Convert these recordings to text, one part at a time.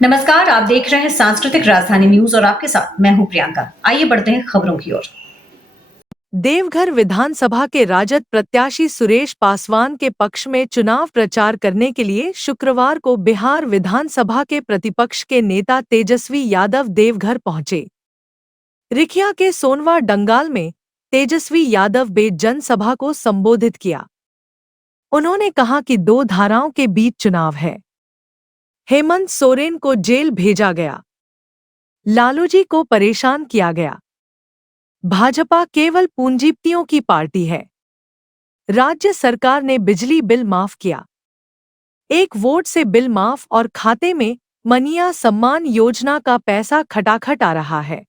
नमस्कार, आप देख रहे हैं सांस्कृतिक राजधानी न्यूज और आपके साथ मैं हूं प्रियंका। आइए बढ़ते हैं खबरों की ओर। देवघर विधानसभा के राजद प्रत्याशी सुरेश पासवान के पक्ष में चुनाव प्रचार करने के लिए शुक्रवार को बिहार विधानसभा के प्रतिपक्ष के नेता तेजस्वी यादव देवघर पहुंचे। रिखिया के सोनवा डंगाल में तेजस्वी यादव ने जनसभा को संबोधित किया। उन्होंने कहा कि दो धाराओं के बीच चुनाव है। हेमंत सोरेन को जेल भेजा गया, लालूजी को परेशान किया गया। भाजपा केवल पूंजीपतियों की पार्टी है। राज्य सरकार ने बिजली बिल माफ किया। एक वोट से बिल माफ और खाते में मनिया सम्मान योजना का पैसा खटाखट आ रहा है।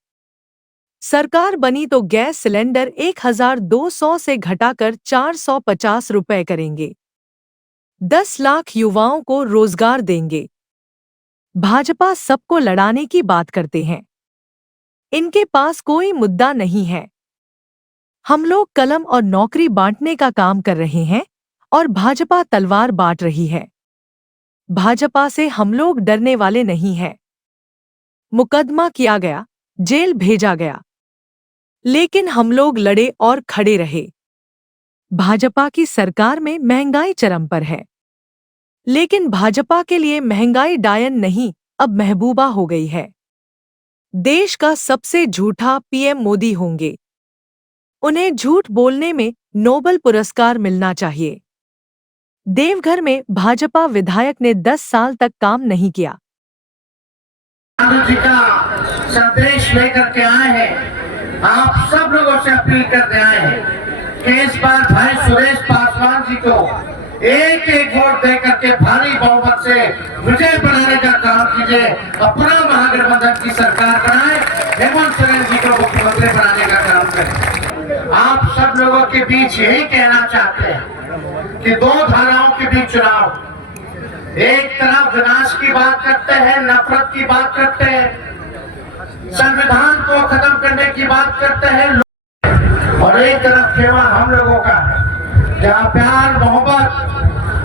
सरकार बनी तो गैस सिलेंडर 1200 से घटाकर 450 रुपए करेंगे। 10 लाख युवाओं को रोजगार देंगे। भाजपा सबको लड़ाने की बात करते हैं। इनके पास कोई मुद्दा नहीं है। हम लोग कलम और नौकरी बांटने का काम कर रहे हैं और भाजपा तलवार बांट रही है। भाजपा से हम लोग डरने वाले नहीं हैं। मुकदमा किया गया, जेल भेजा गया, लेकिन हम लोग लड़े और खड़े रहे। भाजपा की सरकार में महंगाई चरम पर है, लेकिन भाजपा के लिए महंगाई डायन नहीं, अब महबूबा हो गई है। देश का सबसे झूठा पीएम मोदी होंगे। उन्हें झूठ बोलने में नोबेल पुरस्कार मिलना चाहिए। देवघर में भाजपा विधायक ने 10 साल तक काम नहीं किया। लालू जी का संदेश लेकर के आए हैं। आप सब लोगों से अपील करते आए हैं कि इस बार भाई सुरेश पासवान जी को एक एक वोट देकर के भारी बहुमत से विजय बनाने का काम कीजिए। अपना महागठबंधन की सरकार बनाए, हेमंत सोरेन जी को मुख्यमंत्री बनाने का काम करें। आप सब लोगों के बीच यही कहना चाहते हैं कि दो धाराओं के बीच चुनाव। एक तरफ विनाश की बात करते हैं, नफरत की बात करते हैं, संविधान को खत्म करने की बात करते हैं, और एक तरफ केवल हम लोगों का जहाँ प्यार मोहब्बत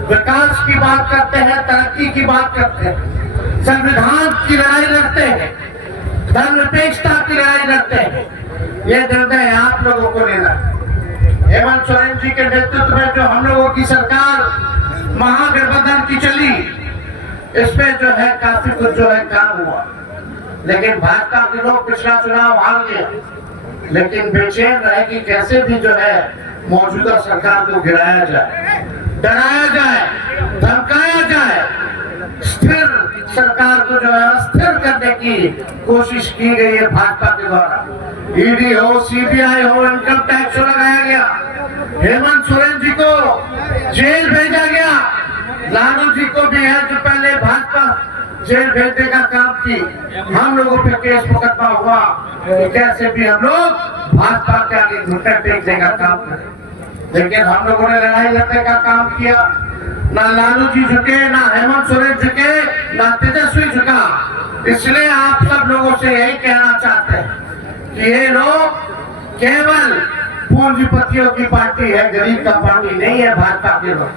विकास की बात करते हैं, तरक्की की बात करते हैं, संविधान की लड़ाई लड़ते हैं, धर्मनिरपेक्षता की लड़ाई लड़ते हैं। ये निर्णय आप लोगों को लेना है। हेमंत सोरेन जी के नेतृत्व में जो हम लोगों की सरकार महागठबंधन की चली, इसमें जो है काफी कुछ जो है काम हुआ, लेकिन भाजपा के लोग पिछला चुनाव हार गए, लेकिन बेचैन रहे कि कैसे भी जो है मौजूदा सरकार को गिराया जाए, डराया जाए, धमकाया जाए। स्थिर सरकार को जो है अस्थिर करने की कोशिश की गई है भाजपा के द्वारा। ईडी हो, सीबीआई हो, इनकम टैक्स लगाया गया, हेमंत सोरेन जी को जेल भेजा गया, लालू जी को भी है जो पहले भाजपा जेल भेजने का काम की। हम लोगों पे केस मुकदमा हुआ, कैसे भी हम लोग भाजपा के आगे घुटने टेकने का काम करें, लेकिन हम लोगों ने लड़ाई लड़ने का काम किया। ना लालू जी झुके, ना हेमंत सोरेन झुके, ना तेजस्वी झुका। इसलिए आप सब लोगों से यही कहना चाहते हैं कि ये लोग केवल पूंजीपतियों की पार्टी है, गरीब का पार्टी नहीं है भाजपा के लोग।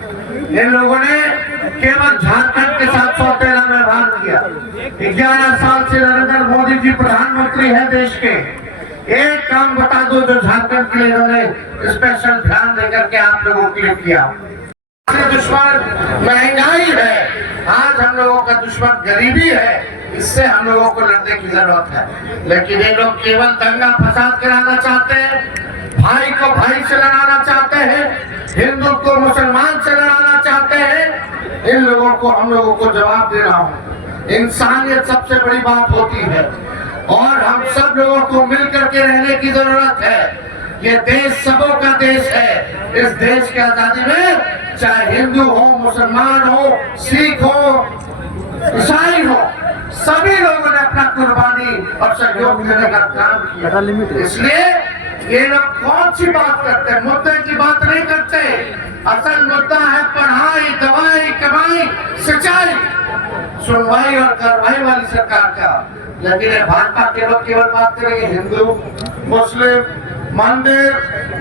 इन लोगों ने केवल झारखंड के साथ सौतेला व्यवहार किया। 11 साल से नरेंद्र मोदी जी प्रधानमंत्री है देश के। एक काम बता दो जो झारखंड के लिए इन्होंने स्पेशल ध्यान देकर के आप लोगों के लिए किया। दुश्मन महंगाई है, आज हम लोगों का दुश्मन गरीबी है, इससे हम लोगों को लड़ने की जरूरत है। लेकिन ये लोग केवल दंगा फसाद कराना चाहते हैं, भाई को भाई से लड़ाना चाहते हैं, हिंदू को मुसलमान से लड़ाना चाहते हैं। इन लोगों को हम लोगों को जवाब देना हो। इंसानियत सबसे बड़ी बात होती है और हम सब लोगों को मिलकर के रहने की जरूरत है। ये देश सबों का देश है। इस देश की आजादी में चाहे हिंदू हो, मुसलमान हो, सिख हो, ईसाई हो, सभी लोगों ने अपना कुर्बानी और सहयोग देने का काम किया। इसलिए ये लोग कौन सी बात करते हैं, मुद्दे की बात नहीं करते। असल मुद्दा है पढ़ाई, दवाई, कमाई, सिंचाई, सुनवाई और कार्रवाई वाली सरकार का। लेकिन भाजपा के लोग केवल बात करेंगे हिंदू, मुस्लिम, मंदिर,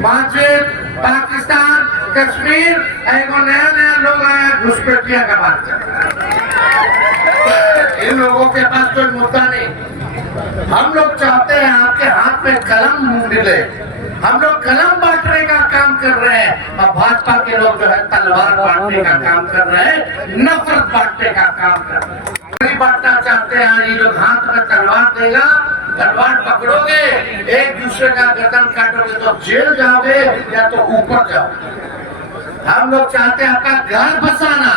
मस्जिद, पाकिस्तान, कश्मीर, एगो नया नया लोग आया घुसपैठिया का बात कर रहा है। इन लोगों के पास कोई मुद्दा नहीं। हम लोग चाहते हैं आपके हाथ में कलम मिले। हम लोग कलम बांटने का काम कर रहे हैं और भाजपा के लोग जो है तलवार बांटने का काम कर रहे हैं, नफरत बांटने का काम कर रहे हैं। बांटना चाहते हैं, ये लोग हाथ में तलवार देगा, तलवार पकड़ोगे, एक दूसरे का गर्दन काटोगे तो जेल जाओगे या तो ऊपर जाओगे। हम लोग चाहते हैं आपका घर बसाना,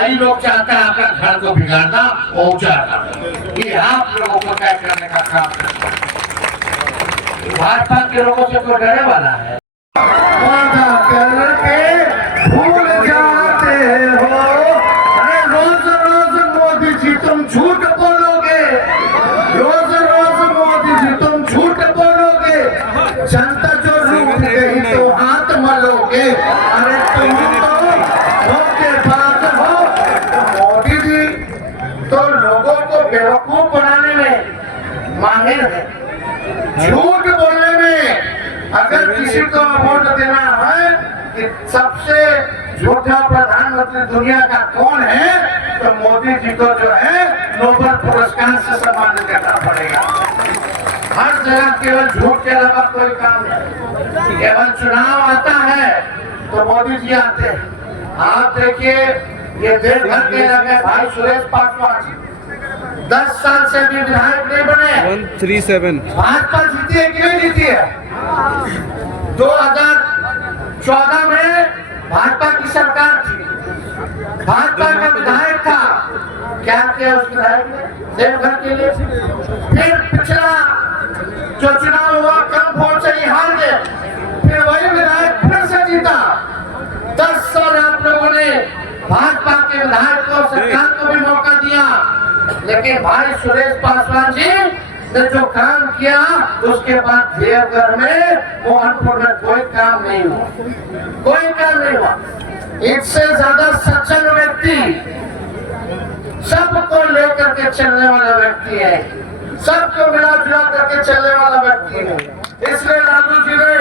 ये लोग चाहते हैं आपका घर को बिगाड़ना, उजाड़ना। ये आप लोगों को तय करने का काम करते हैं। भाजपा के लोगों से कोई डरने वाला है? वादा करके भूल जाते हो। अरे रोज रोज मोदी जी तुम झूठ बोलोगे, रोज रोज मोदी जी तुम झूठ बोलोगे, जनता जो रूठ गई तो हाथ मलोगे। अरे तुम तो धोखेबाज हो। मोदी जी तो लोगों को बेवकूफ बनाने में माहिर है, झूठ बोलने में। अगर किसी को वोट देना है कि सबसे झूठा प्रधानमंत्री दुनिया का कौन है, तो मोदी जी को जो है नोबेल पुरस्कार से सम्मानित करना पड़ेगा। हर जगह केवल झूठ के अलावा कोई काम नहीं। केवल चुनाव आता है तो मोदी जी आते हैं। आप देखिए, ये देवघर के लगे भाई सुरेश पासवान जी 10 साल से भी विधायक नहीं बने। 137 भाजपा जीती है कि नहीं जीती है? 2014 में भाजपा की सरकार थी, भाजपा का विधायक था। क्या किया उस विधायक ने देवघर के लिए? फिर पिछला जो चुनाव हुआ कम वोट से ही हार गए, फिर वही विधायक फिर से जीता। 10 साल आप लोगों ने भाजपा के विधायक को, सरकार को भी मौका दिया, लेकिन भाई सुरेश पासवान जी ने जो काम किया उसके बाद देवघर में, मोहनपुर में कोई काम नहीं हुआ, कोई काम नहीं हुआ। इससे ज्यादा सज्जन व्यक्ति, सबको लेकर के चलने वाला व्यक्ति है, सबको मिला जुला करके चलने वाला व्यक्ति है। इसलिए लालू जी ने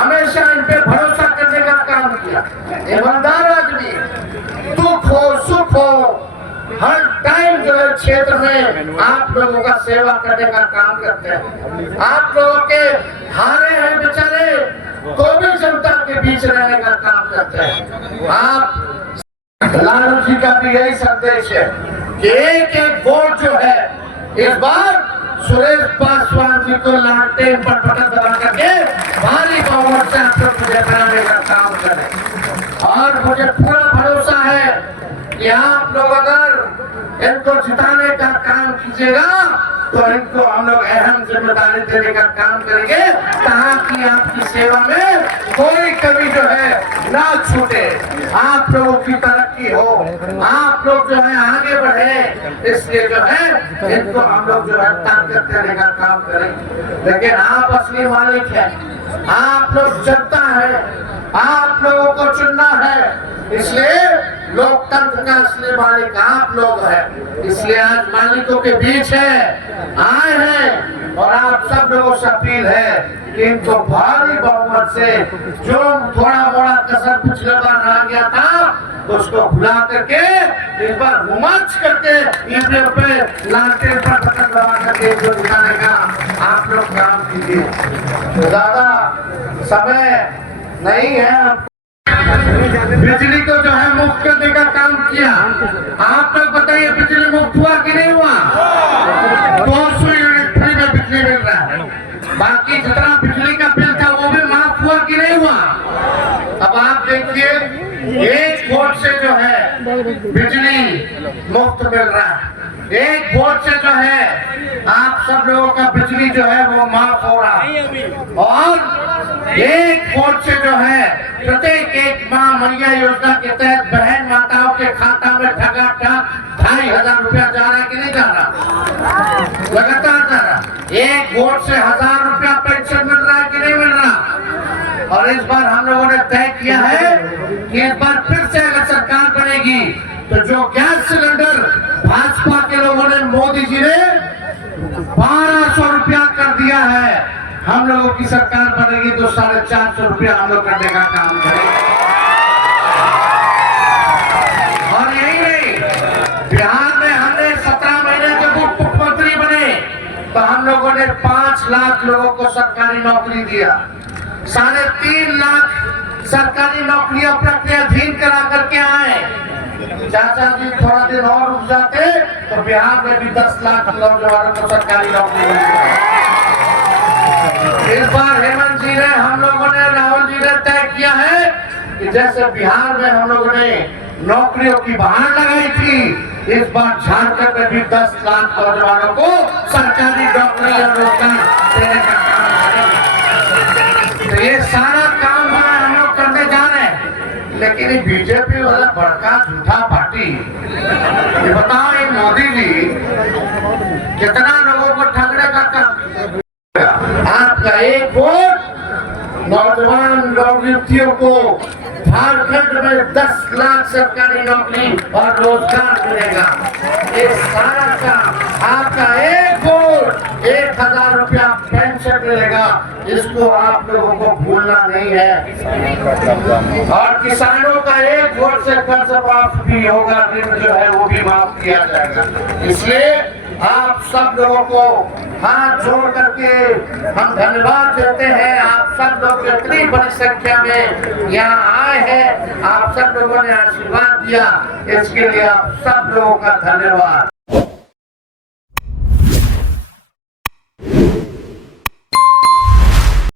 हमेशा इन पे भरोसा करने का काम किया। ईमानदार आदमी, दुख हो सुख हो, हर टाइम जो है क्षेत्र में आप लोगों का सेवा करने का काम करते हैं। आप लोगों के हारे हैं बेचारे तो भी जनता के बीच रहने का काम करते हैं। आप लालू जी का भी यही संदेश है कि एक एक वोट जो है इस बार सुरेश पासवान जी को लालटेन पर बटन दबा करके भारी बहुमत से आप लोग मुझे बनाने का काम करें। और मुझे पूरा भरोसा है कि आप लोग अगर इनको जिताने का काम कीजिएगा तो इनको हम लोग अहम जिम्मेदारी देने का काम करेंगे, ताकि आपकी सेवा में कोई कमी जो है ना छूटे, आप लोगों की तरक्की हो, आप लोग जो है आगे बढ़े। इसलिए जो है इनको हम लोग जो है ताकत देने का काम करेंगे। लेकिन आप असली मालिक हैं, आप लोग जनता है, आप लोगों को चुनना है। इसलिए लोकतंत्र का असली मालिक आप लोग हैं। इसलिए आज मालिकों के बीच है, आए हैं, और आप सब लोगों से अपील है कि इनको भारी बहुमत से, जो थोड़ा मोड़ा कसर पिछले बार रह गया था उसको भुला करके इस बार हुमाच करके ईवीएम पे लालटेन पर बटन दबा करके जो दिखाने का आप लोग काम कीजिए। तो ज्यादा समय नहीं है। बिजली को जो है मुफ्त करने का काम किया। आप लोग बताइए बिजली मुफ्त हुआ कि नहीं हुआ? 200 यूनिट फ्री में बिजली मिल रहा है। बाकी जितना बिजली का बिल था वो भी माफ हुआ कि नहीं हुआ? अब आप देखिए, एक वोट से जो है बिजली मुफ्त मिल रहा है, एक वोट से जो है आप सब लोगों का बिजली जो है वो माफ हो रहा है। और एक वोट से जो है प्रत्येक एक माँ मैया योजना के तहत बहन माताओं के खाता में ठगाठग 2500 रुपया जा रहा है कि नहीं जा रहा? लगातार जा रहा। एक वोट से 1000 रुपया पेंशन मिल रहा है कि नहीं मिल रहा? और इस बार हम लोगों ने तय किया है कि इस बार फिर से अगर सरकार बनेगी तो जो गैस सिलेंडर भाजपा के लोगों ने, मोदी जी ने 1200 रुपया कर दिया है, हम लोगों की सरकार बनेगी तो 450 रुपया हम लोग करने का काम करेंगे। और यही नहीं, बिहार में हमने 17 महीने जब मुख्यमंत्री बने तो हम लोगों ने 5 लाख लोगों को सरकारी नौकरी दिया। 3.5 लाख सरकारी नौकरियां प्रक्रियाधीन करा करके आए। चाचा जी थोड़ा दिन और रुक जाते तो बिहार में भी 10 लाख नौजवानों को सरकारी नौकरी मिली। इस बार हेमंत जी ने, हम लोगों ने, राहुल जी ने तय किया है कि जैसे बिहार में हम लोगों ने नौकरियों की बहार लगाई थी, इस बार झारखंड में भी 10 लाख नौजवानों को सरकारी नौकरी और रोजगार देने का काम करेंगे। तो ये सारा काम हम लोग करने जा रहे हैं। लेकिन ये बीजेपी वाला बड़का झूठा पार्टी, ये बताओ, ये मोदी जी कितना लोगों को ठगने का काम। आपका एक वोट नौजवान युवतियों को झारखंड में 10 लाख सरकारी नौकरी और रोजगार मिलेगा। ये सारा काम आपका एक वोट 1000 रुपया पेंशन मिलेगा। इसको आप लोगों को भूलना नहीं है। और किसानों का एक वोट से कर्ज माफ भी होगा, ऋण जो है वो भी माफ किया जाएगा। इसलिए आप सब लोगों को हाथ जोड़ करके हम धन्यवाद देते हैं। आप सब लोग इतनी बड़ी संख्या में यहाँ आए हैं, आप सब लोगों ने आशीर्वाद दिया, इसके लिए आप सब लोगों का धन्यवाद।